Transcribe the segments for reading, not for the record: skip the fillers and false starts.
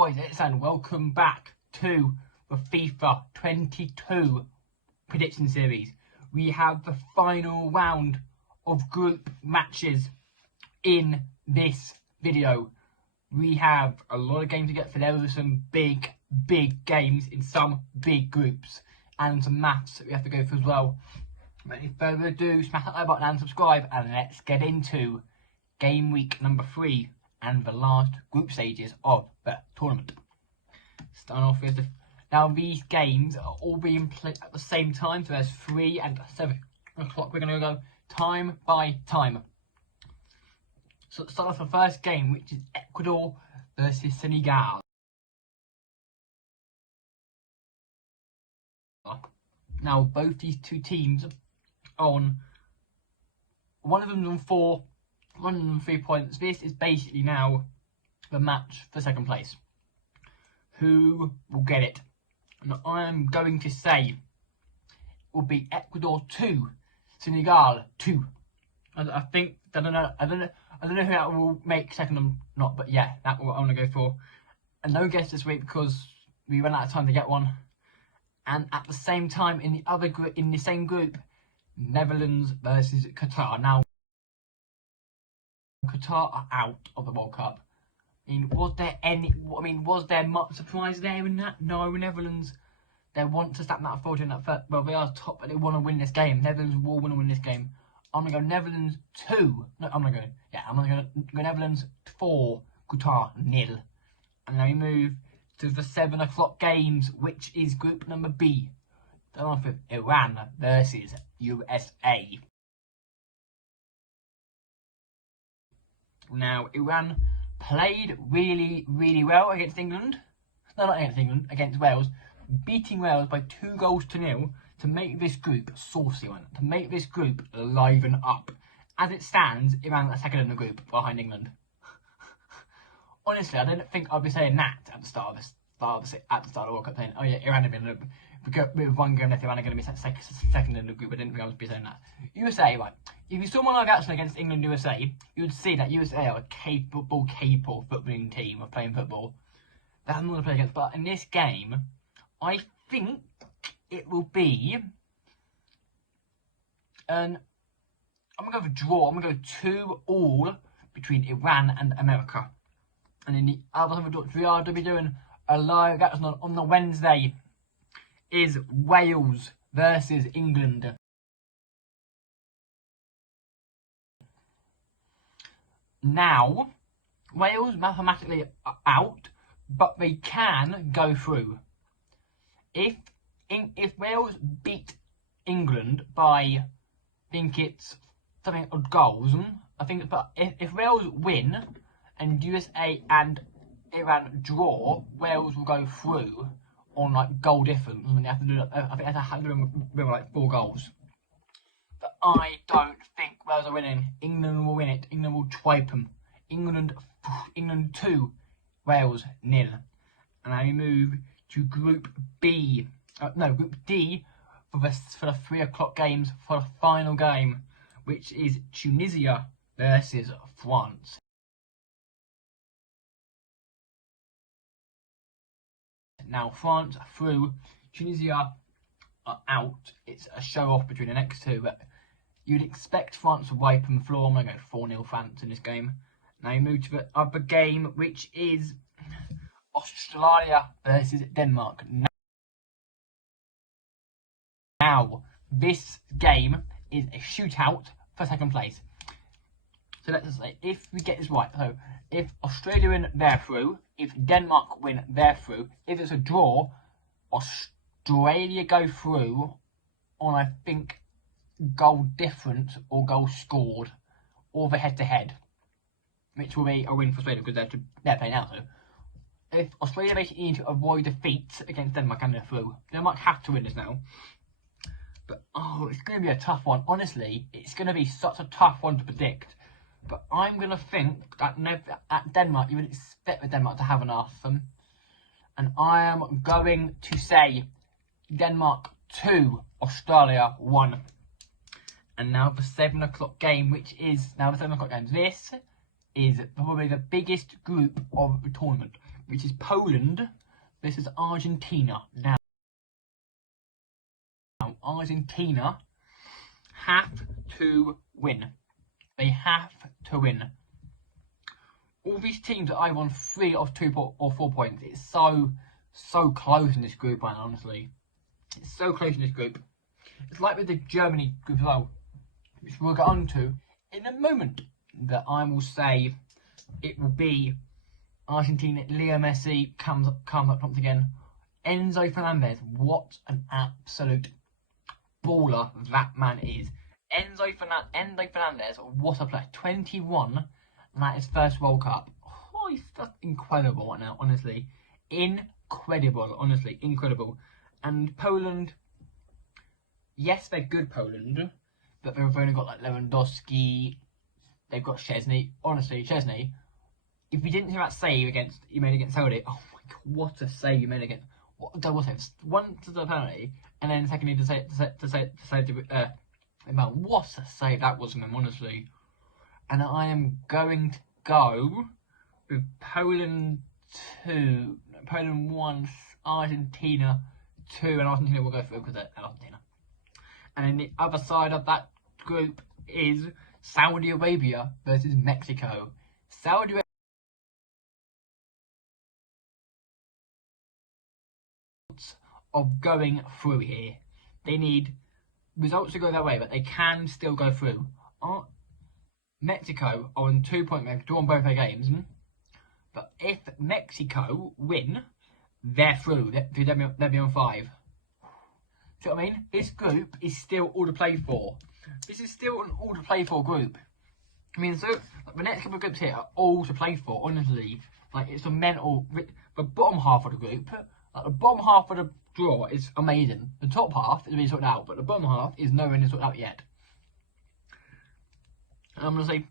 boys, and welcome back to the FIFA 22 prediction series. We have the final round of group matches in this video. We have a lot of games to get through. There were some big games in some big groups and some maths that we have to go through as well. But without further ado, smash that like button and subscribe, and let's get into game week number 3 and the last group stages of the tournament. Starting off with now these games are all being played at the same time, so there's 3 and 7 o'clock. We're going to go time by time. So let's start off the first game, which is Ecuador versus Senegal. Now both these two teams are on, one of them's on 4, one of them 3 points. This is basically now the match for second place. Who will get it? And I am going to say it will be Ecuador 2, Senegal 2. I don't know who that will make second or not, but yeah, that's what I want to go for. And no guess this week because we ran out of time to get one. And at the same time, in the other group, in the same group, Netherlands versus Qatar. Now, Qatar are out of the World Cup. Was there much surprise there in that? No, Netherlands, they want to stamp that forward in that first. Well, they are top, but they want to win this game. Netherlands will win this game. I'm gonna go Netherlands 2. No, I'm gonna go Netherlands 4, Qatar 0. And then we move to the 7 o'clock games, which is group number B. Starting off with Iran versus USA. Now, Iran played really well against England. No, not against England, against Wales. Beating Wales by 2-0 to make this group a saucy one. To make this group liven up. As it stands, Iran are second in the group behind England. Honestly, I didn't think I'd be saying that at the start of the World Cup, saying, oh yeah, Iran have been with one game left, Iran are going to be second in the group. I didn't think I would be saying that. USA, right. If you saw my live action against England USA, you would see that USA are a capable footballing team of playing football. That's not to play against. But in this game, I think it will be I'm going to go for draw. I'm going to go 2-2 between Iran and America. And in the other side of we are to be doing a live action on the Wednesday is Wales versus England. Now, Wales mathematically are out, but they can go through. If Wales beat England by, I think it's something of goals, but if Wales win and USA and Iran draw, Wales will go through on like goal difference. I mean, they have to do, I think they have to do with like 4 goals. But I don't think Wales are winning. England will win it. England will twipe them. England 2, Wales 0. And now we move to Group B. Group D for the 3 o'clock games for the final game, which is Tunisia versus France. Now France are through, Tunisia are out. It's a show off between the next two, but you'd expect France to wipe them the floor. I'm going to go 4-0 France in this game. Now you move to the other game, which is Australia versus Denmark. Now, this game is a shootout for second place. So let's say, if we get this right, so if Australia win, they're through. If Denmark win, they're through. If it's a draw, Australia go through on, I think, goal difference or goal scored, or the head-to-head, which will be a win for Australia because they're playing out. So if Australia basically need to avoid defeat against Denmark and they're through, Denmark have to win this now. But it's going to be a tough one. Honestly, it's going to be such a tough one to predict. But I'm going to think that at Denmark, you would expect Denmark to have enough. And I am going to say Denmark 2, Australia 1. And now the 7 o'clock game, which is now the 7 o'clock game. This is probably the biggest group of the tournament. which is Poland. This is Argentina. Now, Argentina have to win. They have to win. All these teams are either on 3 or 2 or 4 points. It's so close in this group, man, honestly. It's so close in this group. It's like with the Germany group as well, which we'll get on to in a moment. That I will say it will be Argentina. Leo Messi comes up once again. Enzo Fernandez, what an absolute baller that man is. Enzo Fernandez, what a player. 21, and that is first World Cup. Oh, he's just incredible right now, honestly. Incredible, honestly, incredible. And Poland, yes, they're good, Poland, but they've only got like Lewandowski. They've got Szczesny. Honestly, Szczesny, if you didn't see that save you made against Saudi, oh my god, what a save you made against. What a double save. One to the penalty, and then secondly to save what a save that was from him, honestly. And I am going to go with Poland 2, Poland 1, Argentina 2, and Argentina will go through because they're Argentina. And then the other side of that group is Saudi Arabia versus Mexico. Saudi Arabia of going through here. They need results to go their way, but they can still go through. Mexico are on 2 points. They've drawn both their games. But if Mexico win, they're through. They'll be on 5. See what I mean? This group is still all to play for. This is still an all to play for group. I mean, so like, the next couple of groups here are all to play for, honestly. Like, it's a mental. The bottom half of the group, like the bottom half of the draw is amazing. The top half is really sorted out, but the bottom half is nowhere near sorted out yet. And I'm going to say,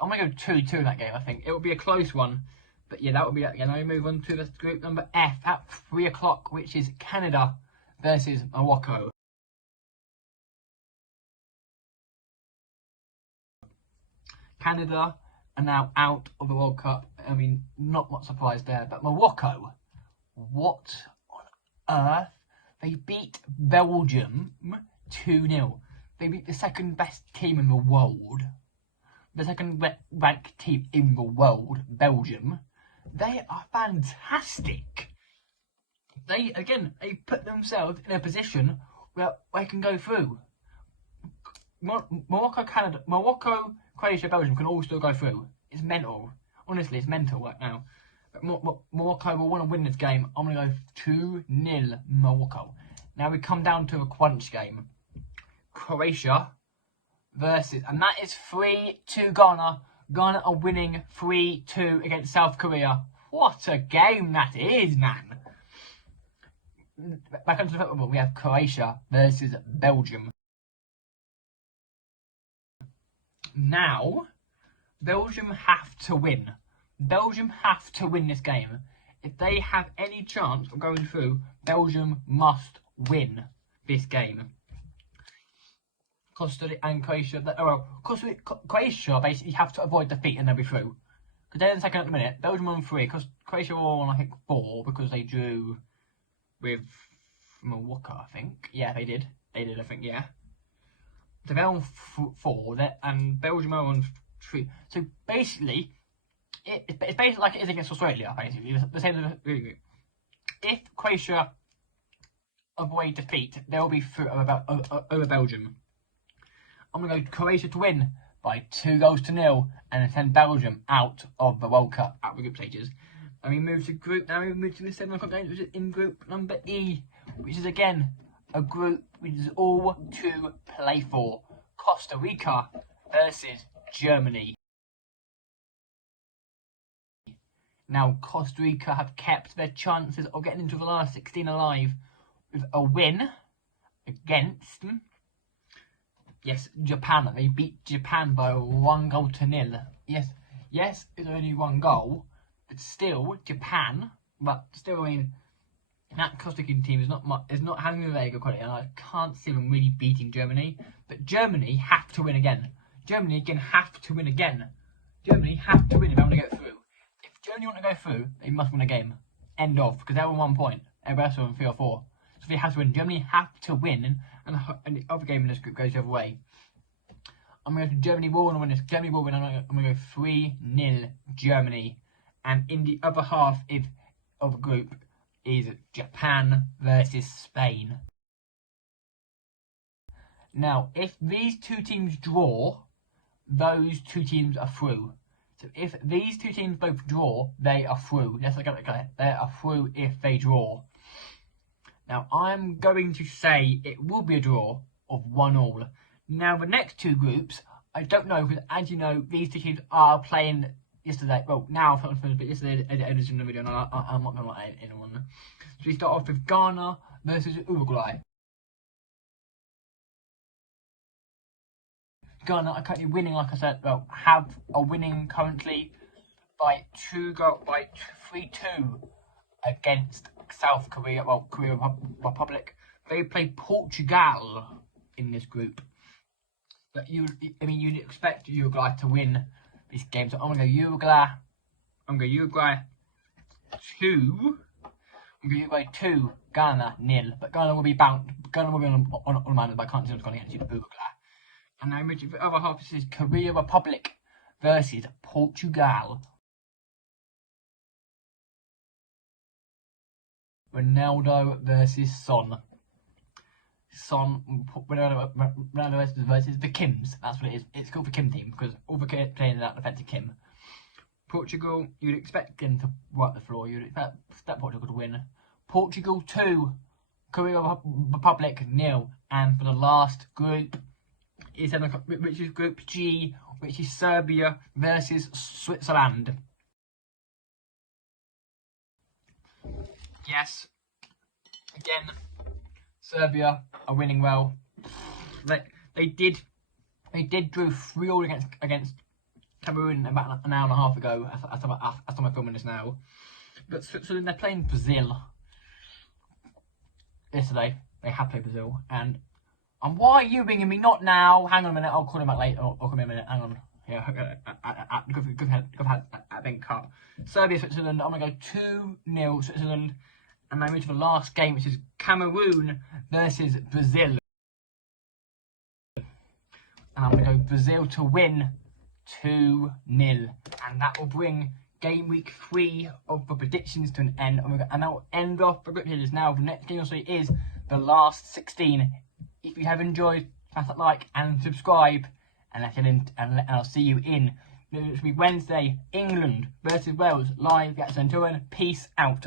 I'm going to go 2-2 in that game, I think. It will be a close one. But yeah, that will be that again. Now we move on to the group number F at 3 o'clock, which is Canada versus Morocco. Canada are now out of the World Cup. I mean, not much surprise there. But Morocco, what on earth? They beat Belgium 2-0. They beat the second best team in the world. The second ranked team in the world, Belgium. They are fantastic. They put themselves in a position where they can go through. Morocco, Croatia, Belgium can all still go through. It's mental. Honestly, it's mental right now. But Morocco will want to win this game. I'm going to go 2-0 Morocco. Now we come down to a crunch game. Croatia versus, and that is 3-2 Ghana. Ghana are winning 3-2 against South Korea. What a game that is, man. Back onto the football, we have Croatia versus Belgium. Now, Belgium have to win. Belgium have to win this game. If they have any chance of going through, Belgium must win this game. Costa Rica and Croatia, Croatia basically have to avoid defeat and they'll be through. Because they're in second at the minute. Belgium on 3, because Croatia were on, I think, 4 because they drew with Morocco, I think. Yeah, they did. They did, I think, yeah. So they're on 4, and Belgium are on 3. So basically, it's basically like it is against Australia, basically. The same as if Croatia avoid defeat, they'll be through over Belgium. I'm going to go Croatia to win by 2-0 and send Belgium out of the World Cup at the group stages. And we move to group, now we move to the 7 o'clock game, which is in group number E, which is again a group which is all to play for. Costa Rica versus Germany. Now Costa Rica have kept their chances of getting into the last 16 alive with a win against, yes, Japan. They beat Japan by 1-0. Yes, it's only 1 goal, but still Japan. But still, I mean, that Costa Rican team is not having a very good quality, and I can't see them really beating Germany. But Germany have to win again. Germany again have to win again. Germany have to win if they want to get through. If Germany want to go through, they must win a game. End of, because they're on 1 point. Everybody else are on 3 or 4. So they have to win. Germany have to win, and the other game in this group goes the other way. I'm going to go to Germany will win this. Germany will win. I'm going to go 3-0 Germany. And in the other half of the group is Japan versus Spain. Now, if these two teams draw, those two teams are through. So if these two teams both draw, they are through. Yes, I got it. They are through if they draw. Now, I'm going to say it will be a draw of 1-1. Now, the next two groups, I don't know, because as you know, these two teams are playing yesterday. Well, now, but yesterday I edited in the video, and I'm not going to let anyone. So we start off with Ghana versus Uruguay. Ghana are currently winning, like I said, are winning currently by 3-2 against South Korea, Korea Republic. They play Portugal in this group. But you'd expect Uruguay to win this game. So I'm gonna go Uruguay. I'm gonna go Uruguay 2. I'm gonna Uruguay 2. Ghana 0. But Ghana will be bound. Ghana will be on a man, but I can't see what's going against Uruguay. And now the other half is Korea Republic versus Portugal. Ronaldo versus Son. Ronaldo versus the Kims. That's what it is. It's called the Kim team because all the kids playing that defensive Kim. Portugal, you'd expect them to wipe the floor. You'd expect Portugal to win. Portugal 2, Korea Republic 0. And for the last group, which is Group G, which is Serbia versus Switzerland. Yes, again, Serbia are winning well. They did draw 3-3 against Cameroon about an hour and a half ago. As I'm filming this now, but Switzerland, they're playing Brazil yesterday. They have played Brazil, and why are you ringing me? Not now. Hang on a minute. I'll call him back later. I'll call him in a minute. Hang on. Yeah, I've been cut. Serbia, Switzerland. I'm gonna go 2-0 Switzerland. And now move to the last game, which is Cameroon versus Brazil. And I'm going to go Brazil to win 2-0. And that will bring game week 3 of the predictions to an end. And that will end off the group stages. Now, the next game also is the last 16. If you have enjoyed, smash that like and subscribe. And I'll see you in. It will be Wednesday, England versus Wales, live. Until then, peace out.